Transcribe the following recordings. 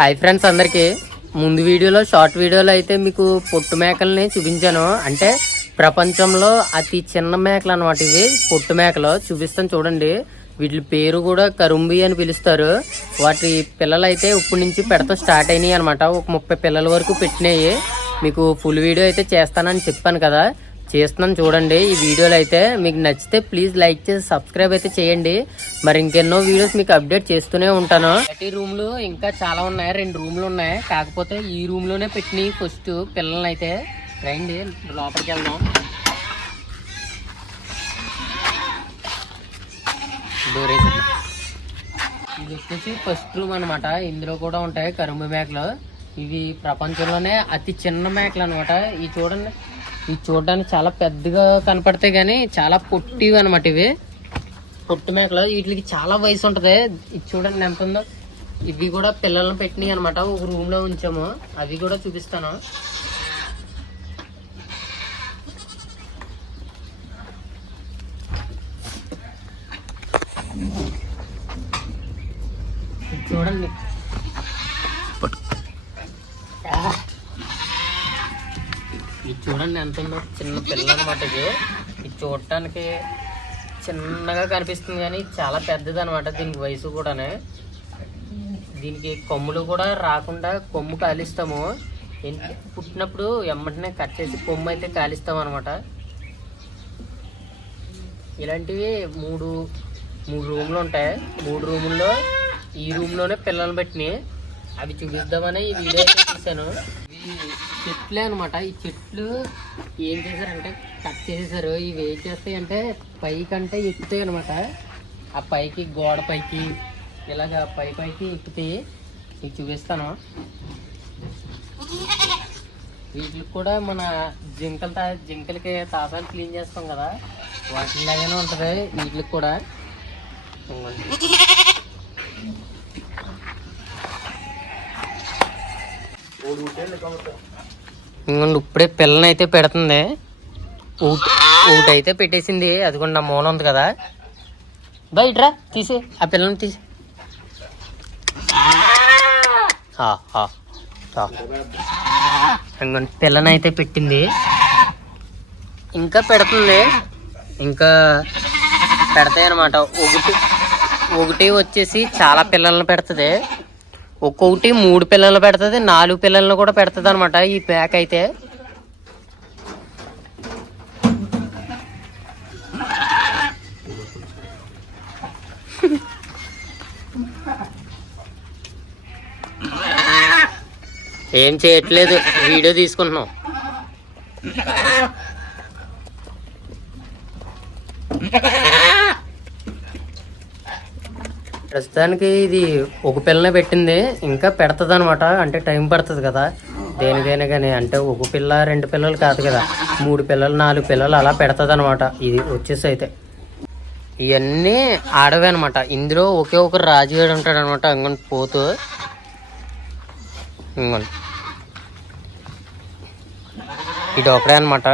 Hi friends అందరికి ముందు వీడియోలో షార్ట్ వీడియోలో అయితే మీకు పొట్టు మేకల్ని చూపించాను. అంటే ప్రపంచంలో అతి చిన్న మేకలు అనమాట ఇవి. పొట్టు మేకలు చూపిస్తాను చూడండి. వీటి పేరు కూడా కరుంబి అని పిలుస్తారు. వాటి పిల్లలు అయితే ఇప్పటి నుంచి పెడతా స్టార్ట్ అయినాయి అనమాట. ఒక 30 పిల్లల వరకు పెట్టినాయి. మీకు ఫుల్ వీడియో అయితే చేస్తానని చెప్పాను కదా, చేస్తున్నాను చూడండి. ఈ వీడియోలు అయితే మీకు నచ్చితే ప్లీజ్ లైక్ చేసి సబ్స్క్రైబ్ అయితే చేయండి. మరి ఇంకెన్నో వీడియోస్ మీకు అప్డేట్ చేస్తూనే ఉంటాను. ఈ రూమ్లు ఇంకా చాలా ఉన్నాయి, 2 రూమ్లు ఉన్నాయి. కాకపోతే ఈ రూమ్ లోనే పెట్టినాయి ఫస్ట్ పిల్లల్ని అయితే. రండి లోపలికి వెళ్దాం. ఇది వచ్చేసి ఫస్ట్ రూమ్ అనమాట. ఇందులో కూడా ఉంటాయి కరుంబి మేకలు. ఇవి ప్రపంచంలోనే అతి చిన్న మేకలు అనమాట. ఇవి చూడండి, ఇవి చూడడానికి చాలా పెద్దగా కనపడతాయి కానీ చాలా పొట్టివి అనమాట. ఇవి పొట్టు మేకలు. వీటికి చాలా వయసు ఉంటది. ఇది చూడండి ఎంత ఉందో. ఇవి కూడా పిల్లలను పెట్టినాయి అనమాట. ఒక రూమ్ లో ఉంచాము, అవి కూడా చూపిస్తాను. చూడండి, ఇది చూడండి ఎంత ఉందో. చిన్న పిల్లలు అనమాట. ఇది చూడటానికి చిన్నగా కనిపిస్తుంది కానీ చాలా పెద్దది అనమాట. దీనికి వయసు కూడానే. దీనికి కొమ్ములు కూడా రాకుండా కొమ్ము కాలిస్తాము. పుట్టినప్పుడు ఎమ్మటనే కట్ చేసి కొమ్ము అయితే కాలిస్తాం అనమాట. ఇలాంటివి మూడు రూమ్లు ఉంటాయి. 3 రూముల్లో ఈ రూమ్లోనే పిల్లలు పెట్టినాయి. అవి చూపిద్దామని ఈ వీడియో అయితే తీసాను. ఇవి చెట్లే అనమాట. ఈ చెట్లు ఏం చేశారంటే కట్ చేసేసారు. ఇవి ఏం చేస్తాయి అంటే పైకంటే ఎక్కుతాయి అనమాట. ఆ పైకి గోడ పైకి ఇలాగ పైకి ఎక్కుతాయి. ఇవి చూపిస్తాను. వీటికి కూడా మన జింకలకి తాసాలు క్లీన్ చేస్తాం కదా, వాటిలాగానే ఉంటుంది వీటికి కూడా. ఇప్పుడే పిల్లని అయితే పెడుతుంది. ఊటైతే పెట్టేసింది. అది కూడా నా మూల ఉంది కదా. బయటరా తీసి ఆ పిల్లని తీసి. పిల్లని అయితే పెట్టింది, ఇంకా పెడుతుంది. ఇంకా పెడతాయి అనమాట. ఒకటి వచ్చేసి చాలా పిల్లల్ని పెడుతుంది. ఒక్కొక్కటి 3 పిల్లలు పెడుతుంది, 4 పిల్లలను కూడా పెడుతుంది అనమాట ఈ ప్యాక్ అయితే. ఏం చేయట్లేదు, వీడియో తీసుకుంటున్నాం. ప్రస్తుతానికి ఇది ఒక పిల్లనే పెట్టింది, ఇంకా పెడుతుంది అనమాట. అంటే టైం పడుతుంది కదా దేనికైనా కానీ. అంటే ఒక పిల్ల 2 పిల్లలు కాదు కదా, 3 పిల్లలు 4 పిల్లలు అలా పెడుతుంది అనమాట. ఇది వచ్చేసి అయితే ఇవన్నీ ఆడవే అనమాట. ఇందులో ఒకే ఒక రాజుగాడు ఉంటాడు అనమాట. ఇంకొని పోతూ ఇంకొని ఇది ఒకడే అనమాట.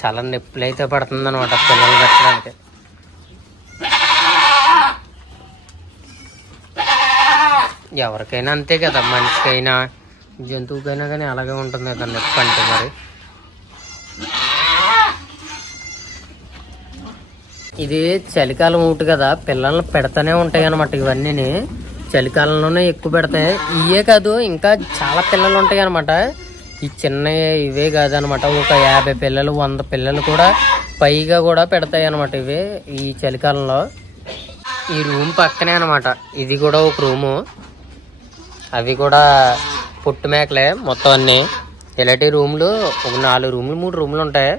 చాలా నొప్పులు అయితే పడుతుంది అనమాట పిల్లలు పెట్టడానికి. ఎవరికైనా అంతే కదా, మనిషికైనా జంతువుకైనా కానీ అలాగే ఉంటుంది కదా నొప్పి అంటే. మరి ఇది చలికాలం ఊటు కదా, పిల్లల్ని పెడతానే ఉంటాయి అనమాట. ఇవన్నీ చలికాలంలోనే ఎక్కువ పెడతాయి. ఇవే కాదు ఇంకా చాలా పిల్లలు ఉంటాయి అనమాట. ఈ చిన్న ఇవే కాదనమాట. ఒక 50 పిల్లలు 100 పిల్లలు కూడా పైగా కూడా పెడతాయి అనమాట ఇవి ఈ చలికాలంలో. ఈ రూమ్ పక్కనే అనమాట. ఇది కూడా ఒక రూము. అవి కూడా పొట్టు మేకలే మొత్తం అన్నీ. ఇలాంటి రూమ్లు ఒక 4 రూమ్లు 3 రూమ్లు ఉంటాయి.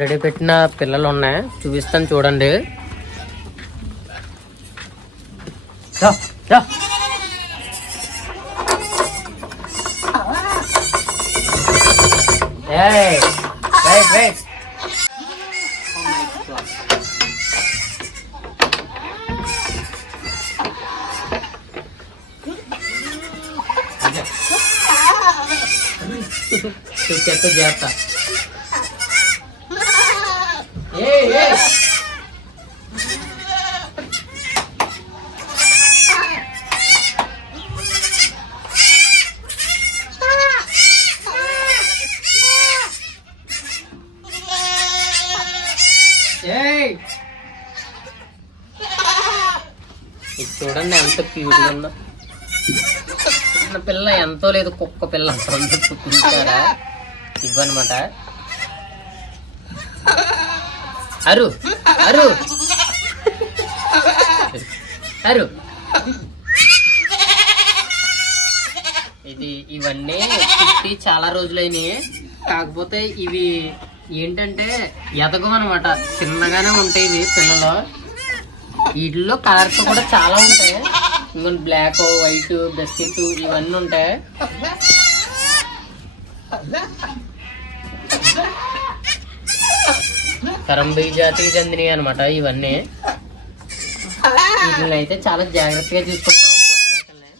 రెడీ పెట్టిన పిల్లలు ఉన్నాయి, చూపిస్తాను చూడండి. Hey, wait. చెత్త జాగ్రత్త. ఇది చూడండి ఎంత క్యూట్ ఉందో. చిన్న పిల్ల ఎంతో లేదు, కుక్క పిల్ల చూసారా? ఇవ్వనమాట. అరు అరు అరు. ఇవన్నీ పుట్టి చాలా రోజులైనవి. కాకపోతే ఇవి ఏంటంటే ఎదగమనమాట, చిన్నగానే ఉంటాయి ఇవి పిల్లలు. వీటిల్లో కలర్స్ కూడా చాలా ఉంటాయి. ఇంకొక బ్లాక్, వైట్, బిస్కెట్ ఇవన్నీ ఉంటాయి. కరంబీ జాతికి చెందినవి అనమాట ఇవన్నీ. వీటిని అయితే చాలా జాగ్రత్తగా చూసుకుంటాం పొట్టు మేకల్ని.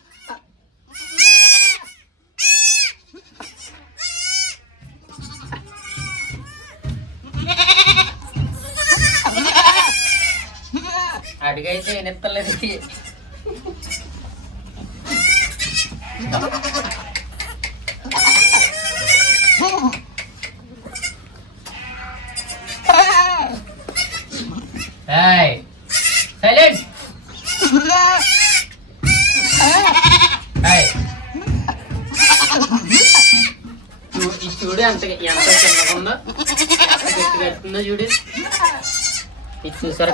అడిగైతే ఏనెత్తలేదు. సైలెంట్. చూడు ఎంత చిన్నగా ఉందో, గట్టి కడుతుందో చూడు. ఇది చూసారా,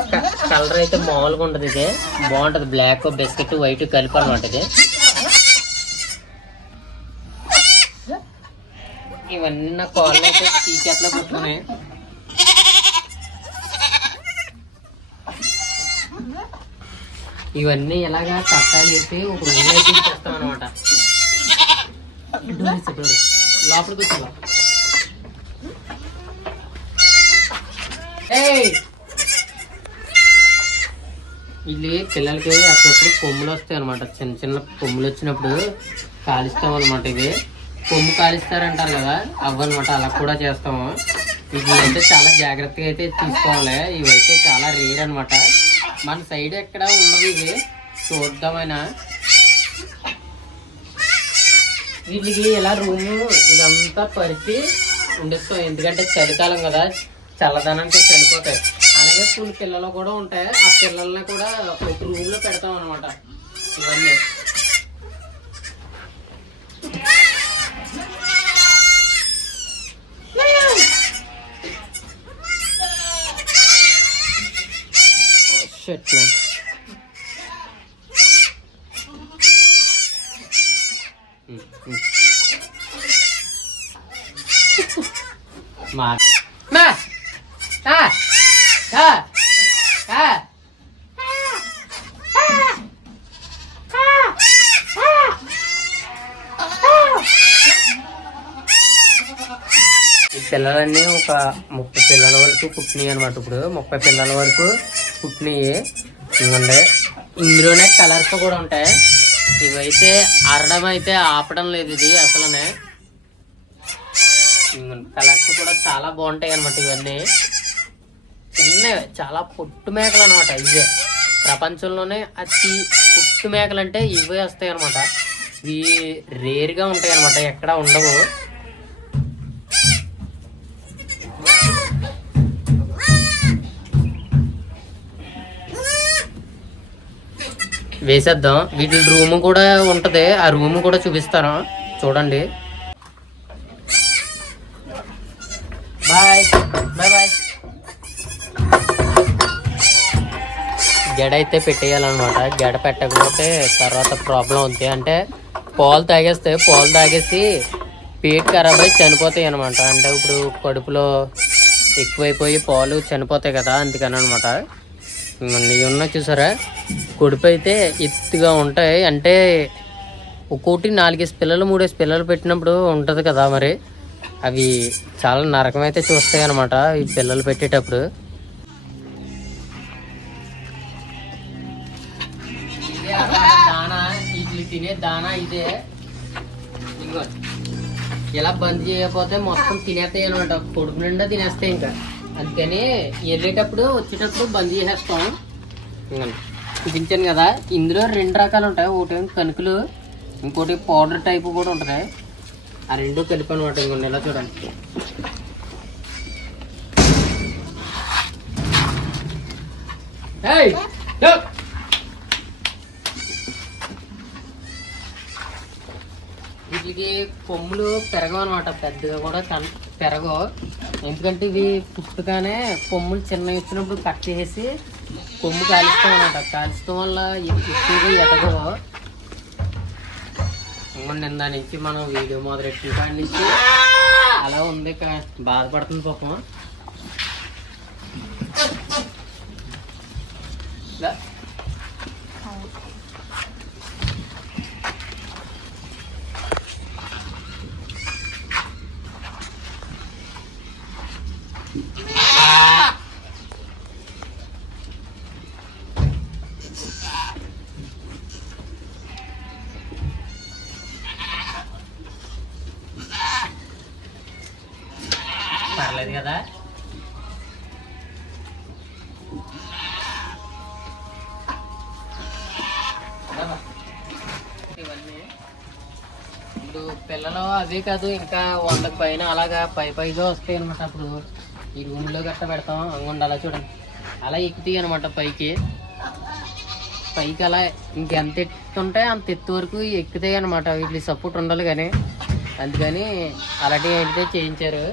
కలర్ అయితే మామూలుగా ఉంటుంది. ఇది బాగుంటది, బ్లాక్, బిస్కెట్, వైట్ కలిపి అనమాట ఇది. ఇవన్నీ నా కాళ్ళు అయితే చీకెట్లా పుట్టుకున్నాయి. ఇవన్నీ ఎలాగా కట్టా చేసి ఒక రూమ్ అయితే చేస్తాం అనమాట. లోపలికి వచ్చా. ఇది పిల్లలకి అప్పుడప్పుడు కొమ్ములు వస్తాయి అనమాట. చిన్న చిన్న కొమ్ములు వచ్చినప్పుడు కాలుస్తాం అనమాట. ఇవి కొమ్ము కాలుస్తారంటారు కదా, అవ్వనమాట. అలా కూడా చేస్తాము. ఇవి అయితే చాలా జాగ్రత్తగా అయితే తీసుకోవాలి. ఇవైతే చాలా రేర్ అనమాట. మన సైడ్ ఎక్కడ ఉండదు ఇవి. చూద్దామైనా వీటికి ఇలా రూము ఇదంతా పరిచి ఉండిస్తాం. ఎందుకంటే చలికాలం కదా, చల్లదనానికి చనిపోతాయి. అలాగే కొన్ని పిల్లలు కూడా ఉంటాయి. ఆ పిల్లల్ని కూడా ఒక రూమ్ లో పెడతాం అనమాట. ఇవన్నీ ఈ పిల్లలన్నీ ఒక 30 పిల్లల వరకు పుట్టినాయి అనమాట. ఇప్పుడు 30 పిల్లల వరకు పుట్టినాయి. ఇవ్వండి, ఇందులోనే కలర్స్ కూడా ఉంటాయి. ఇవైతే అరడం అయితే ఆపడం లేదు ఇది అసలునే. కలర్స్ కూడా చాలా బాగుంటాయి అనమాట. ఇవన్నీ చిన్నవి, చాలా పొట్టు మేకలు అనమాట. ఇవే ప్రపంచంలోనే అతి పొట్టు మేకలు అంటే ఇవే వస్తాయి అనమాట. ఇవి రేర్గా ఉంటాయి అనమాట, ఎక్కడ ఉండవు. వేసేద్దాం. వీటి రూమ్ కూడా ఉంటది, ఆ రూమ్ కూడా చూపిస్తాను చూడండి. Bye bye bye. గెడ అయితే పెట్టేయాలన్నమాట. గెడ పెట్టకపోతే తర్వాత ప్రాబ్లం అవుతుంది. అంటే పాలు తాగేసి పేట్ ఖరాబ్ అయి చనిపోతాయి అనమాట. అంటే ఇప్పుడు కడుపులో ఎక్కువైపోయి పాలు చనిపోతాయి కదా, అందుకని అనమాట. ఇవి ఉన్నాయి చూసారా, కడుపు అయితే ఎత్తుగా ఉంటాయి. అంటే ఒక్కోటి 4 పిల్లలు 3 పిల్లలు పెట్టినప్పుడు ఉంటుంది కదా, మరి అవి చాలా నరకం అయితే చూస్తాయి అనమాట ఈ పిల్లలు పెట్టేటప్పుడు. దానా, వీటిని తినే దానా ఇదే. ఇలా బంద్ చేయకపోతే మొత్తం తినేస్తాయి అనమాట, కడుపు నిండా తినేస్తాయి. ఇంకా అందుకని వెళ్ళేటప్పుడు వచ్చేటప్పుడు బంద్ చేసేస్తాం. చూపించాను కదా, ఇందులో 2 రకాలు ఉంటాయి. ఒకటి కణుకులు, ఇంకోటి పౌడర్ టైపు కూడా ఉంటుంది. ఆ 2 కలిపి అనమాట. ఇంకొన్ని ఇలా చూడండి. వీటికి కొమ్ములు పెరగవు అనమాట, పెద్దగా కూడా పెరగవు. ఎందుకంటే ఇవి పుట్టుగానే కొమ్ములు చిన్నవి వచ్చినప్పుడు కట్ చేసి కొమ్ము కాలుస్తాం అనమాట. కాల్చడం వల్ల ఎక్కువగా ఎదగవు. నిన్న నుంచి మనం వీడియో మొదలెట్టిన కాడి నుంచి అలా ఉంది, బాధపడుతుంది పాపం. పర్లేదు కదా. ఇవన్నీ ఇప్పుడు పిల్లలు అవే కాదు, ఇంకా 100కి పైన అలాగా పైగా వస్తాయి అనమాట. అప్పుడు ఈ రూమ్లో గట్ట పెడతాం. అంగుండి అలా చూడండి, అలా ఎక్కుతాయి అనమాట పైకి. అలా ఇంకెంత ఎత్తుంటే అంత ఎత్తు వరకు ఎక్కుతాయి అనమాట. వీటికి సపోర్ట్ ఉండాలి కానీ, అందుకని అలాంటివి అయితే చేయించారు.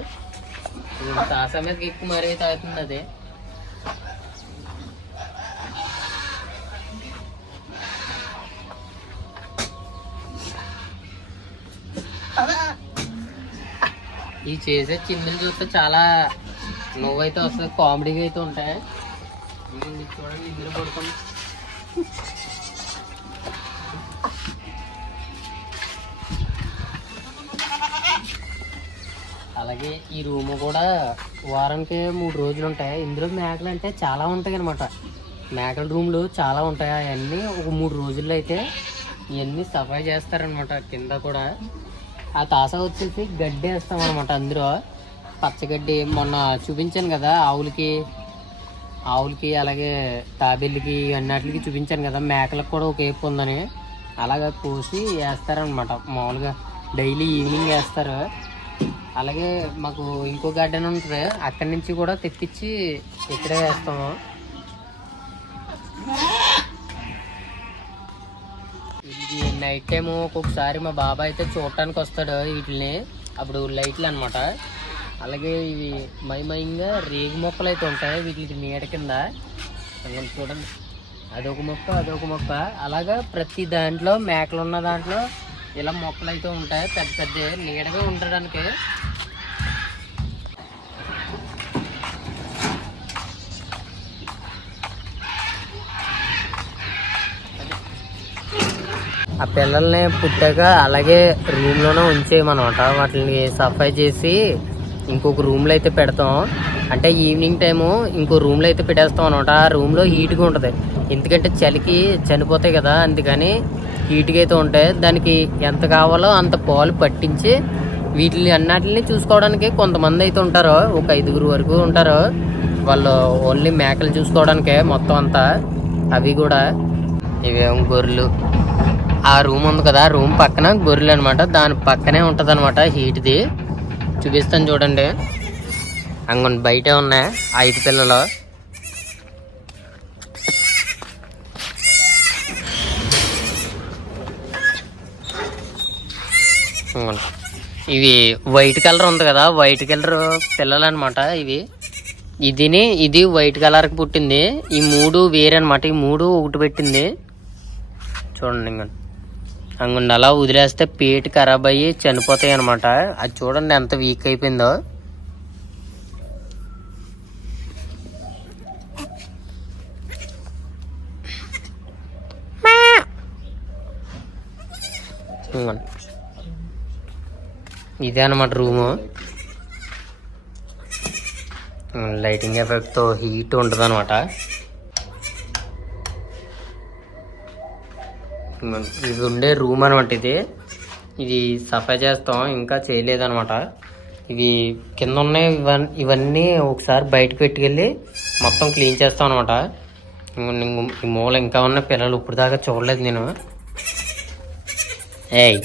తాసా మీదకి ఎక్కువ మరీ తాగుతుంది అది. ఈ చేసే చిన్నలు చూస్తే చాలా నువ్వైతే వస్తుంది, కామెడీగా అయితే ఉంటాయి. చూడండి, ఇద్దరు పడుతాం. అలాగే ఈ రూమ్ కూడా వారానికి 3 రోజులు ఉంటాయి. ఇందులో మేకలు అంటే చాలా ఉంటాయి అనమాట. మేకల రూమ్లు చాలా ఉంటాయి. అవన్నీ ఒక 3 రోజుల్లో అయితే ఇవన్నీ సఫాయి చేస్తారనమాట. కింద కూడా ఆ తాసా వచ్చేసి గడ్డి వేస్తాం అనమాట. అందులో పచ్చగడ్డి మొన్న చూపించాను కదా, ఆవులకి అలాగే తాబేళ్ళకి అన్నిటికి చూపించాను కదా. మేకలకు కూడా ఒక ఏపు ఉందని అలాగా కోసి వేస్తారనమాట. మామూలుగా డైలీ ఈవినింగ్ వేస్తారు. అలాగే మాకు ఇంకో గార్డెన్ ఉంటుంది, అక్కడి నుంచి కూడా తెప్పించి ఇక్కడే వేస్తాము. ఇది నైట్ టైము ఒక్కొక్కసారి మా బాబాయ్ అయితే చూడటానికి వస్తాడు వీటిని. అప్పుడు లైట్లు అనమాట. అలాగే ఇవి మయమయంగా రేగు మొక్కలు అయితే ఉంటాయి వీటికి నీడ కింద. చూడండి, అదొక మొక్క. అలాగా ప్రతి దాంట్లో మేకలు ఉన్న దాంట్లో ఇలా మొక్కలు అయితే ఉంటాయి, పెద్ద పెద్ద నీడగా ఉండడానికి. ఆ పిల్లల్ని పుట్టాక అలాగే రూమ్లోనే ఉంచేయమన్నమాట. వాటిని సఫాయి చేసి ఇంకొక రూమ్లో అయితే పెడతాం. అంటే ఈవినింగ్ టైము ఇంకో రూమ్లో అయితే పెట్టేస్తాం అనమాట. ఆ రూమ్లో హీట్గా ఉంటుంది, ఎందుకంటే చలికి చనిపోతాయి కదా, అందుకని హీట్గా అయితే ఉంటాయి. దానికి ఎంత కావాలో అంత పాలు పట్టించి వీటిని అన్నిటిని చూసుకోవడానికి కొంతమంది అయితే ఉంటారు, ఒక 5గురు వరకు ఉంటారు. వాళ్ళు ఓన్లీ మేకలు చూసుకోవడానికే మొత్తం అంతా. అవి కూడా ఇవేం గొర్రెలు. ఆ రూమ్ ఉంది కదా, ఆ రూమ్ పక్కన గొర్రెలు అనమాట. దాని పక్కనే ఉంటుంది అనమాట హీట్ది. చూపిస్తాను చూడండి. అంగొని బయటే ఉన్నాయి 5 పిల్లలు. ఇవి వైట్ కలర్ ఉంది కదా, వైట్ కలర్ పిల్లలు అనమాట ఇవి. ఇది వైట్ కలర్కి పుట్టింది. ఈ 3 వేరే అనమాట. ఈ 3 ఒకటి పెట్టింది చూడండి. అంగుండి అలా వదిలేస్తే పేటు ఖరాబ్ అయ్యి చనిపోతాయి అనమాట. అది చూడండి ఎంత వీక్ అయిపోయిందో. ఇదే అనమాట రూము. లైటింగ్ ఎఫెక్ట్తో హీట్ ఉంటుంది అనమాట. ఇది ఉండే రూమ్ అనమాట. ఇది సఫాయి చేస్తాం, ఇంకా చేయలేదనమాట. ఇవి కింద ఉన్నాయి ఇవన్నీ ఒకసారి బయటకు పెట్టుకెళ్ళి మొత్తం క్లీన్ చేస్తాం అనమాట. ఈ మూల ఇంకా ఉన్న పిల్లలు ఇప్పుడు దాకా చూడలేదు నేను. ఏయ్,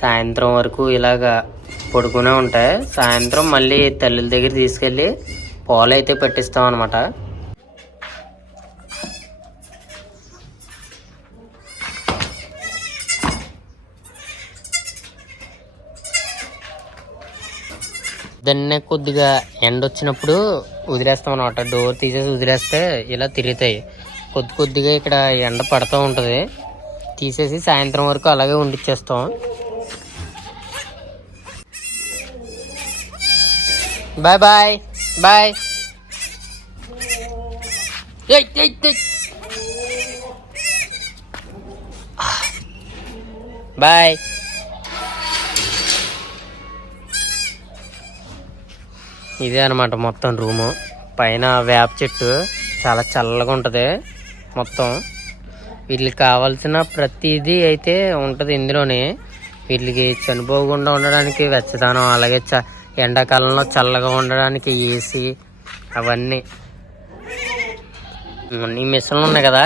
సాయంత్రం వరకు ఇలాగా పడుకునే ఉంటాయి. సాయంత్రం మళ్ళీ తల్లుల దగ్గర తీసుకెళ్ళి పాలు అయితే పట్టిస్తాం అనమాట. దాన్నే కొద్దిగా ఎండ వచ్చినప్పుడు వదిలేస్తాం అనమాట. డోర్ తీసేసి వదిలేస్తే ఇలా తిరుగుతాయి. కొద్దిగా ఇక్కడ ఎండ పడుతూ ఉంటుంది. తీసేసి సాయంత్రం వరకు అలాగే ఉండిచ్చేస్తాం. Bye bye bye. బాయ్. ఇదే అనమాట మొత్తం రూము. పైన వేప చెట్టు చాలా చల్లగా ఉంటుంది. మొత్తం వీళ్ళకి కావాల్సిన ప్రతిదీ అయితే ఉంటుంది ఇందులోనే. వీళ్ళకి చనిపోకుండా ఉండడానికి వెచ్చదనం, అలాగే ఎండాకాలంలో చల్లగా ఉండడానికి ఏసీ, అవన్నీ. ఈ మిషన్లు ఉన్నాయి కదా,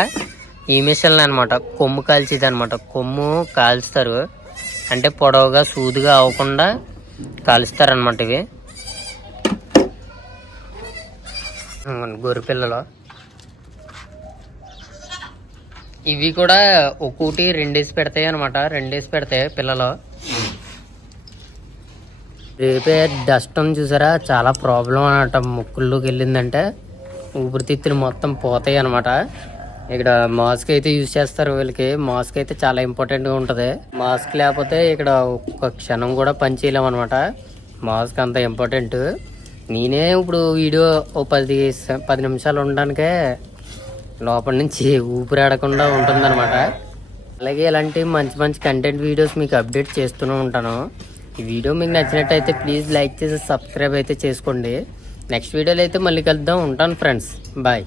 ఈ మిషన్లు అనమాట కొమ్ము కాల్చేది అనమాట. కొమ్ము కాల్స్తారు అంటే పొడవుగా సూదుగా అవ్వకుండా కాలుస్తారనమాట. ఇవి గొర్రె పిల్లలు. ఇవి కూడా ఒక్కొక్కటి 2 వేసి పెడతాయి అనమాట. 2 వేసి పెడతాయి పిల్లలు. రేపే డస్ట్ అని చూసారా, చాలా ప్రాబ్లం అనమాట. ముక్కుల్లోకి వెళ్ళిందంటే ఊపిరితిత్తులు మొత్తం పోతాయి అనమాట. ఇక్కడ మాస్క్ అయితే యూజ్ చేస్తారు వీళ్ళకి. మాస్క్ అయితే చాలా ఇంపార్టెంట్గా ఉంటుంది. మాస్క్ లేకపోతే ఇక్కడ ఒక్క క్షణం కూడా పని చేయలేము అనమాట. మాస్క్ అంత ఇంపార్టెంట్. నేనే ఇప్పుడు వీడియో 10 నిమిషాలు ఉండడానికే లోపల నుంచి ఊపిరాడకుండా ఉంటుందన్నమాట. అలాగే ఇలాంటి మంచి కంటెంట్ వీడియోస్ మీకు అప్డేట్ చేస్తూనే ఉంటాను. ఈ వీడియో మీకు నచ్చినట్టయితే ప్లీజ్ లైక్ చేసి సబ్స్క్రైబ్ అయితే చేసుకోండి. నెక్స్ట్ వీడియోలో అయితే మళ్ళీ కలుద్దాం. ఉంటాను ఫ్రెండ్స్, బాయ్.